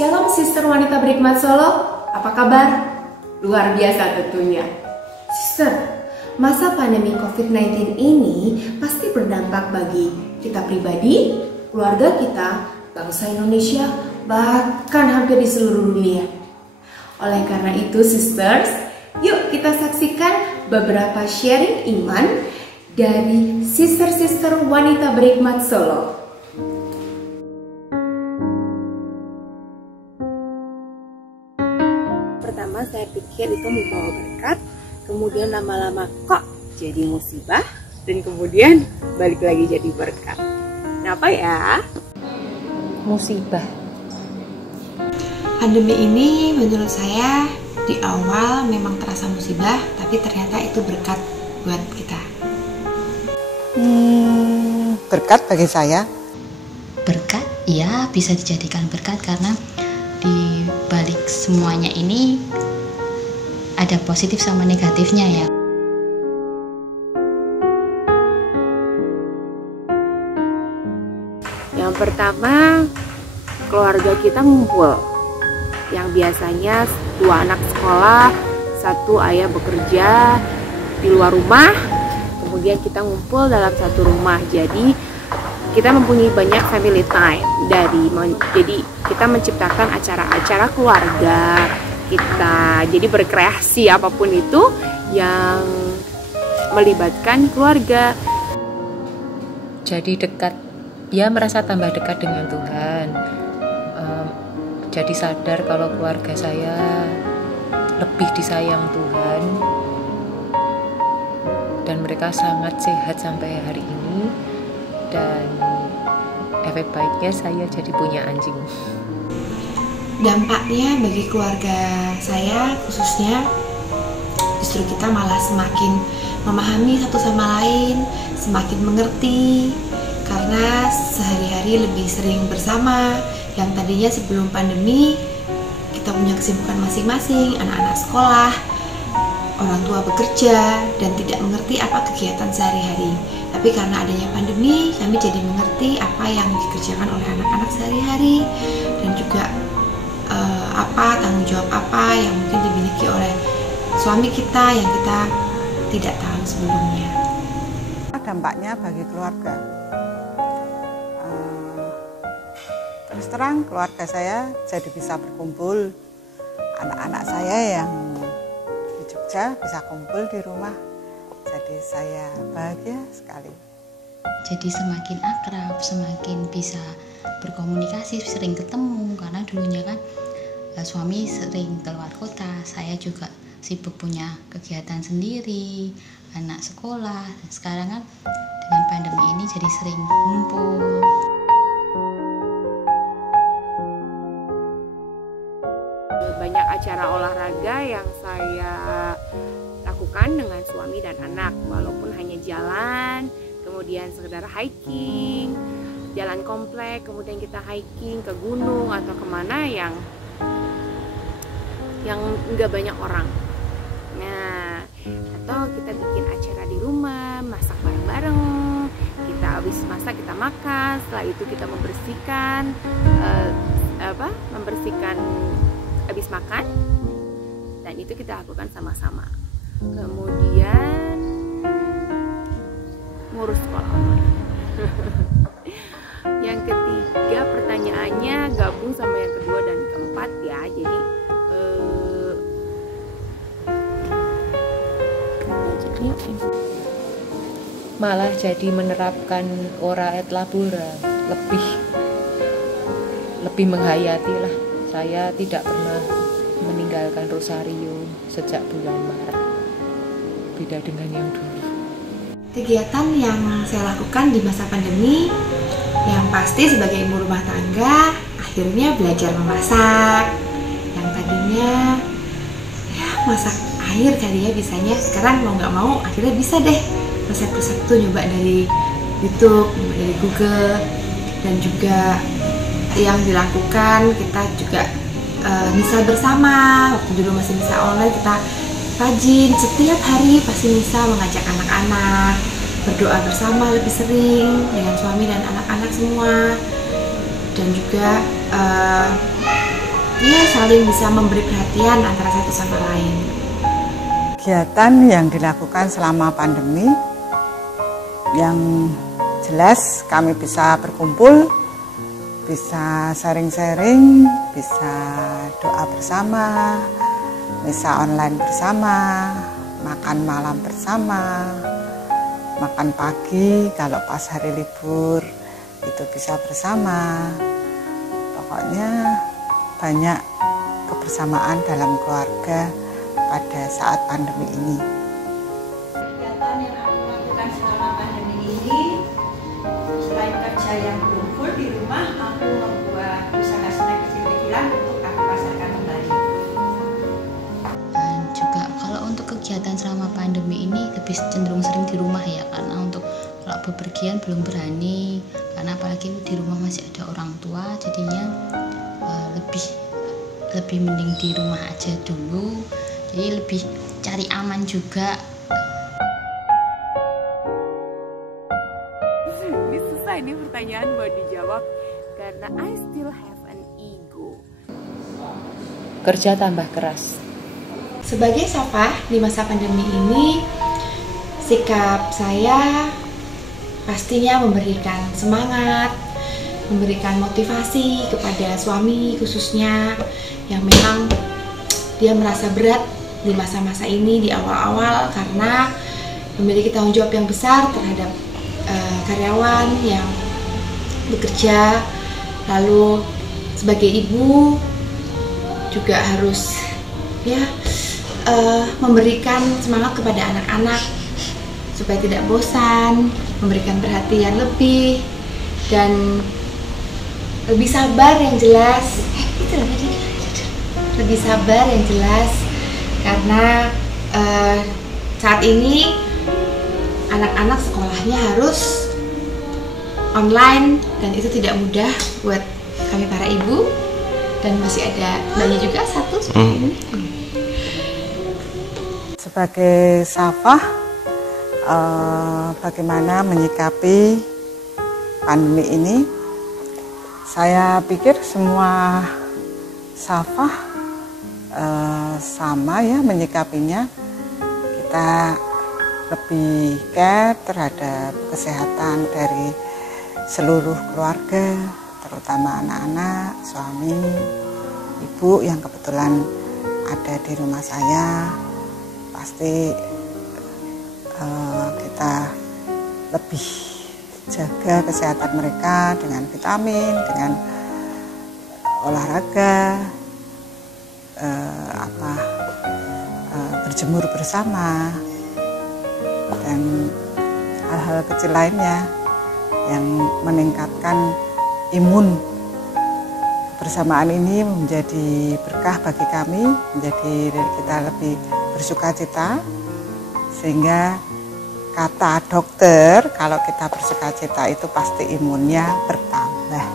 Shalom Sister Wanita Berhikmat Solo, apa kabar? Luar biasa tentunya. Sister, masa pandemi COVID-19 ini pasti berdampak bagi kita pribadi, keluarga kita, bangsa Indonesia, bahkan hampir di seluruh dunia. Oleh karena itu, sisters, yuk kita saksikan beberapa sharing iman dari sister-sister wanita berhikmat Solo. Pertama saya pikir itu membawa berkat, kemudian lama-lama kok jadi musibah, dan kemudian balik lagi jadi berkat. Kenapa ya? Musibah. Pandemi ini menurut saya di awal memang terasa musibah, tapi ternyata itu berkat buat kita. Berkat bagi saya. Berkat, ya bisa dijadikan berkat karena di balik semuanya ini ada positif sama negatifnya ya. Yang pertama, keluarga kita ngumpul. Yang biasanya 2 anak sekolah, 1 ayah bekerja di luar rumah, kemudian kita ngumpul dalam satu rumah. Jadi kita mempunyai banyak family time. Jadi kita menciptakan acara-acara keluarga kita. Jadi berkreasi apapun itu yang melibatkan keluarga. Jadi dekat, ya merasa tambah dekat dengan Tuhan. Jadi sadar kalau keluarga saya lebih disayang Tuhan, dan mereka sangat sehat sampai hari ini. Dan efek baiknya saya jadi punya anjing. Dampaknya bagi keluarga saya khususnya, justru kita malah semakin memahami satu sama lain, semakin mengerti, karena sehari-hari lebih sering bersama. Yang tadinya sebelum pandemi kita punya kesibukan masing-masing, anak-anak sekolah, orang tua bekerja, dan tidak mengerti apa kegiatan sehari-hari. Tapi karena adanya pandemi, kami jadi mengerti apa yang dikerjakan oleh anak-anak sehari-hari, dan juga apa tanggung jawab apa yang mungkin dimiliki oleh suami kita yang kita tidak tahu sebelumnya. Dampaknya bagi keluarga. Terus terang keluarga saya jadi bisa berkumpul. Anak-anak saya yang di Jogja bisa kumpul di rumah. Jadi saya bahagia sekali. Jadi semakin akrab, semakin bisa berkomunikasi, sering ketemu. Karena dulunya kan suami sering keluar kota, saya juga sibuk punya kegiatan sendiri, anak sekolah. Sekarang kan dengan pandemi ini jadi sering ngumpul. Banyak acara olahraga yang saya lakukan dengan suami dan anak, walaupun hanya jalan, kemudian sekedar hiking, jalan komplek, kemudian kita hiking ke gunung atau kemana yang nggak banyak orang. Nah, atau kita bikin acara di rumah, masak bareng-bareng. Kita habis masak kita makan, setelah itu kita membersihkan habis makan, dan itu kita lakukan sama-sama. Kemudian ngurus sekolah online. Yang ketiga, pertanyaannya gabung sama yang kedua dan keempat ya. Jadi Malah jadi menerapkan ora et labora, lebih menghayati lah. Saya tidak pernah meninggalkan rosario sejak bulan Maret. Beda dengan yang dulu. Kegiatan yang saya lakukan di masa pandemi, yang pasti sebagai ibu rumah tangga, akhirnya belajar memasak. Yang tadinya ya masak air kali ya bisanya, sekarang mau nggak mau akhirnya bisa deh resep-resep tuh nyoba dari YouTube, nyoba dari Google. Dan juga yang dilakukan kita juga misa bersama. Waktu dulu masih misa online, kita rajin setiap hari pasti misa, mengajak anak-anak berdoa bersama lebih sering dengan suami dan anak-anak semua. Dan juga ya saling bisa memberi perhatian antara satu sama lain. Kegiatan yang dilakukan selama pandemi, yang jelas kami bisa berkumpul, bisa sharing-sharing, bisa doa bersama, misa online bersama, makan malam bersama, makan pagi kalau pas hari libur itu bisa bersama. Pokoknya banyak kebersamaan dalam keluarga pada saat pandemi ini. Kegiatan yang aku lakukan selama pandemi ini, selain kerja yang belum full di rumah, aku membuat usaha snack kecil-kecilan untuk aku pasarkan kembali. Dan juga kalau untuk kegiatan selama pandemi ini lebih cenderung sering di rumah ya, karena untuk kalau bepergian belum berani, karena apalagi di rumah masih ada orang tua, jadinya lebih mending di rumah aja dulu, jadi lebih cari aman juga. Ini susah ini pertanyaan buat dijawab karena I still have an ego. Kerja tambah keras. Sebagai Safah di masa pandemi ini, sikap saya pastinya memberikan semangat, memberikan motivasi kepada suami khususnya yang memang dia merasa berat di masa-masa ini di awal-awal karena memiliki tanggung jawab yang besar terhadap karyawan yang bekerja, lalu sebagai ibu juga harus memberikan semangat kepada anak-anak supaya tidak bosan, memberikan perhatian lebih dan lebih sabar yang jelas. Lebih sabar yang jelas karena saat ini anak-anak sekolahnya harus online dan itu tidak mudah buat kami para ibu, dan masih ada bayi juga satu seperti ini. Sebagai Safah, bagaimana menyikapi pandemi ini? Saya pikir semua Safah sama ya menyikapinya. Kita lebih care terhadap kesehatan dari seluruh keluarga, terutama anak-anak, suami, ibu yang kebetulan ada di rumah saya. Pasti kita lebih jaga kesehatan mereka dengan vitamin, dengan olahraga, berjemur bersama, dan hal-hal kecil lainnya yang meningkatkan imun. Kebersamaan ini menjadi berkah bagi kami, menjadi kita lebih bersukacita, sehingga kata dokter kalau kita bersukacita itu pasti imunnya bertambah.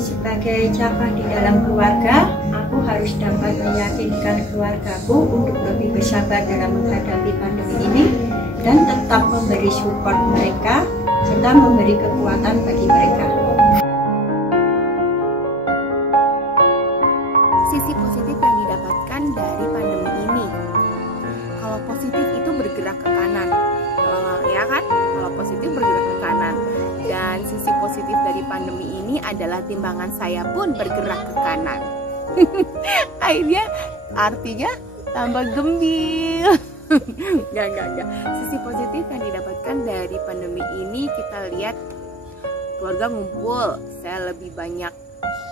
Sebagai Safah di dalam keluarga, aku harus dapat meyakinkan keluargaku untuk lebih bersabar dalam menghadapi pandemi ini dan tetap memberi support mereka serta memberi kekuatan bagi mereka. Sisi positif yang didapatkan dari pandemi ini, kalau positif itu bergerak ke kanan, ya kan? Kalau positif bergerak ke kanan. Dan sisi positif dari pandemi ini adalah timbangan saya pun bergerak ke kanan. Akhirnya artinya tambah gembil. Enggak. Sisi positif yang didapatkan dari pandemi ini, kita lihat keluarga ngumpul. Saya lebih banyak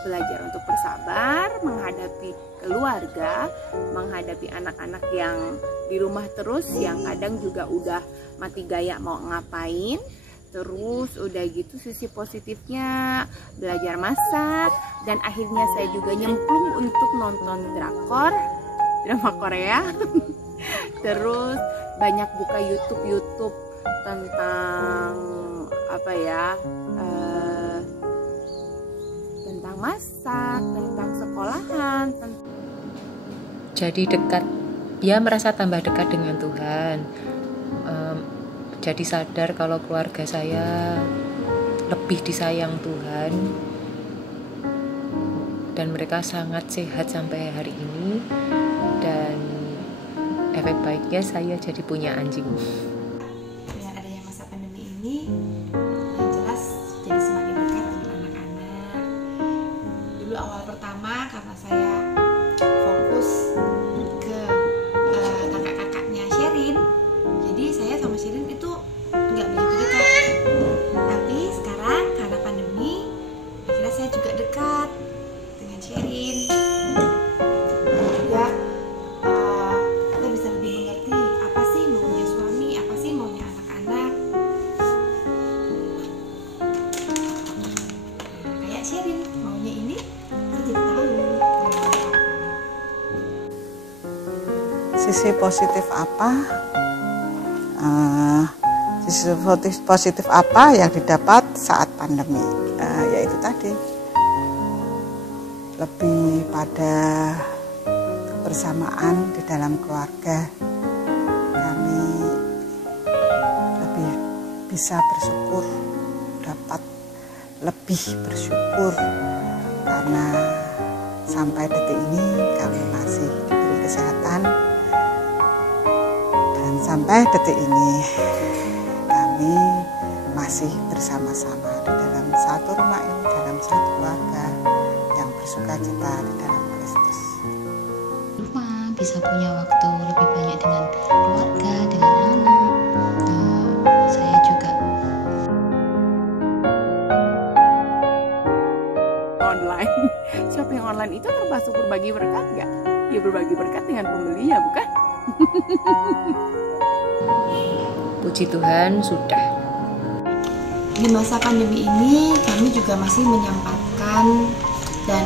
belajar untuk bersabar, menghadapi keluarga, menghadapi anak-anak yang di rumah terus, yang kadang juga udah mati gaya mau ngapain. Terus udah gitu sisi positifnya belajar masak, dan akhirnya saya juga nyemplung untuk nonton drama Korea. Terus banyak buka YouTube tentang tentang masak, tentang sekolahan, Jadi dekat, ya merasa tambah dekat dengan Tuhan. Jadi sadar kalau keluarga saya lebih disayang Tuhan. dan mereka sangat sehat sampai hari ini. Dan efek baiknya saya jadi punya anjing. Dengan adanya masa pandemi ini, yang jelas jadi semakin dekat dengan anak-anak. Dulu awal pertama karena saya fokus ke kakak-kakaknya Sherin, jadi saya sama Sherin itu nggak begitu dekat. Tapi sekarang karena pandemi, akhirnya saya juga dekat dengan Sherin. Juga kita bisa lebih mengerti apa sih maunya suami, apa sih maunya anak-anak. Kayak Sherin maunya ini, kita jadi tahu maunya apa. Sisi positif apa? Sisi positif apa yang didapat saat pandemi? Yaitu tadi lebih pada kebersamaan di dalam keluarga. Kami lebih bisa bersyukur, dapat lebih bersyukur karena sampai detik ini kami masih diberi kesehatan, dan sampai detik ini kami masih bersama-sama di dalam satu rumah ini, dalam satu keluarga yang bersuka cita di dalam Kristus. Rumah bisa punya waktu lebih banyak dengan keluarga, dengan anak. Saya juga Online. Shopping online itu termasuk berbagi berkat nggak? Ya berbagi berkat dengan pembelinya, bukan? Puji Tuhan sudah. Di masa pandemi ini kami juga masih menyempatkan dan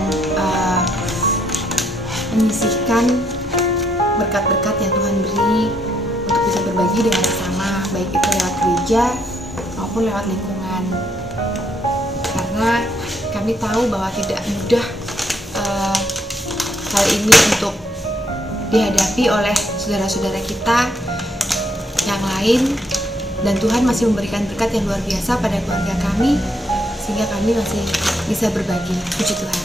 menyisihkan berkat-berkat yang Tuhan beri untuk bisa berbagi dengan sesama, baik itu lewat gereja maupun lewat lingkungan. Karena kami tahu bahwa tidak mudah hal ini untuk dihadapi oleh saudara-saudara kita yang lain, dan Tuhan masih memberikan berkat yang luar biasa pada keluarga kami sehingga kami masih bisa berbagi. Puji Tuhan.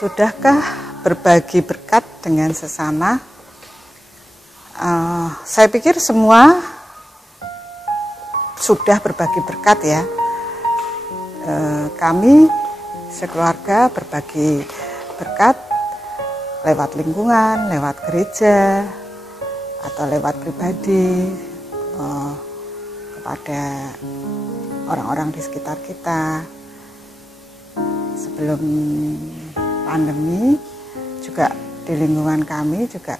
Sudahkah berbagi berkat dengan sesama? Saya pikir semua sudah berbagi berkat ya. Kami sekeluarga berbagi berkat lewat lingkungan, lewat gereja, atau lewat pribadi kepada orang-orang di sekitar kita. Sebelum pandemi juga di lingkungan kami juga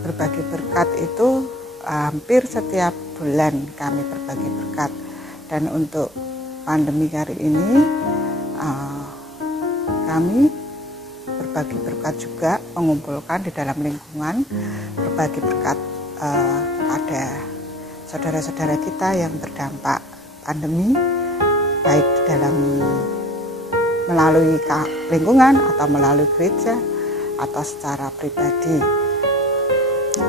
berbagi berkat itu hampir setiap bulan kami berbagi berkat. Dan untuk pandemi kali ini kami berbagi berkat juga, mengumpulkan di dalam lingkungan, berbagi berkat pada saudara-saudara kita yang terdampak pandemi, baik di dalam melalui lingkungan atau melalui gereja atau secara pribadi.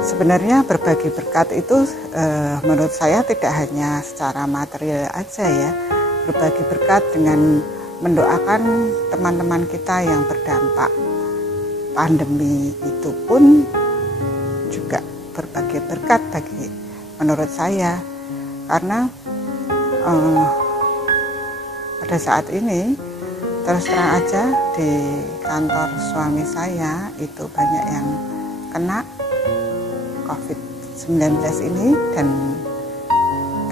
Sebenarnya berbagi berkat itu menurut saya tidak hanya secara material aja ya. Berbagi berkat dengan mendoakan teman-teman kita yang berdampak pandemi itu pun juga berbagi berkat bagi menurut saya, karena pada saat ini terus terang aja di kantor suami saya itu banyak yang kena COVID-19 ini, dan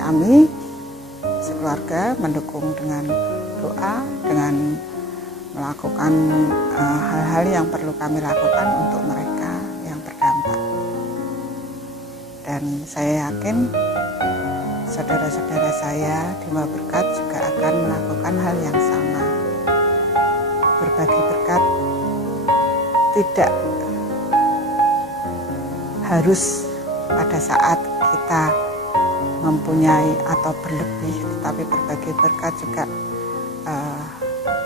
kami sekeluarga mendukung dengan doa, dengan melakukan hal-hal yang perlu kami lakukan untuk mereka yang berdampak. Dan saya yakin saudara-saudara saya di Maha Berkat juga akan melakukan hal yang sama. Berbagi berkat tidak harus pada saat kita mempunyai atau berlebih, tetapi berbagi berkat juga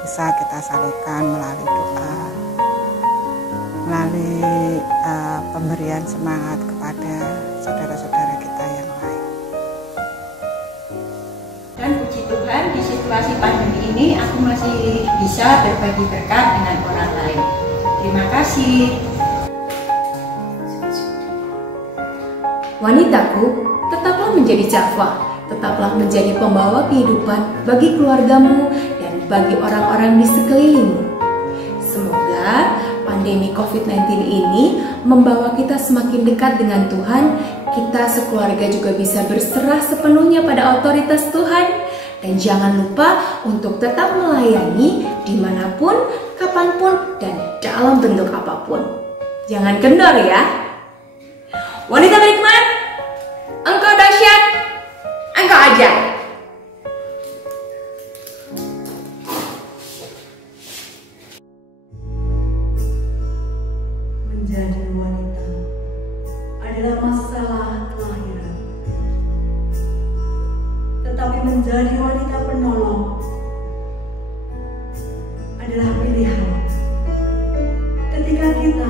bisa kita salurkan melalui doa, melalui pemberian semangat kepada saudara-saudara kita yang lain. Dan puji Tuhan, Tuhan, di situasi pandemi ini aku masih bisa berbagi berkat dengan orang lain. Terima kasih. Wanitaku, tetaplah menjadi Java, tetaplah menjadi pembawa kehidupan bagi keluargamu dan bagi orang-orang di sekelilingmu. Semoga pandemi COVID-19 ini membawa kita semakin dekat dengan Tuhan. Kita sekeluarga juga bisa berserah sepenuhnya pada otoritas Tuhan. Dan jangan lupa untuk tetap melayani dimanapun, kapanpun, dan dalam bentuk apapun. Jangan kendor ya. Wanita berikmat, engkau dahsyat, engkau ajaib. Menjadi wanita adalah masalah kelahiran, tetapi menjadi wanita penolong adalah pilihan ketika kita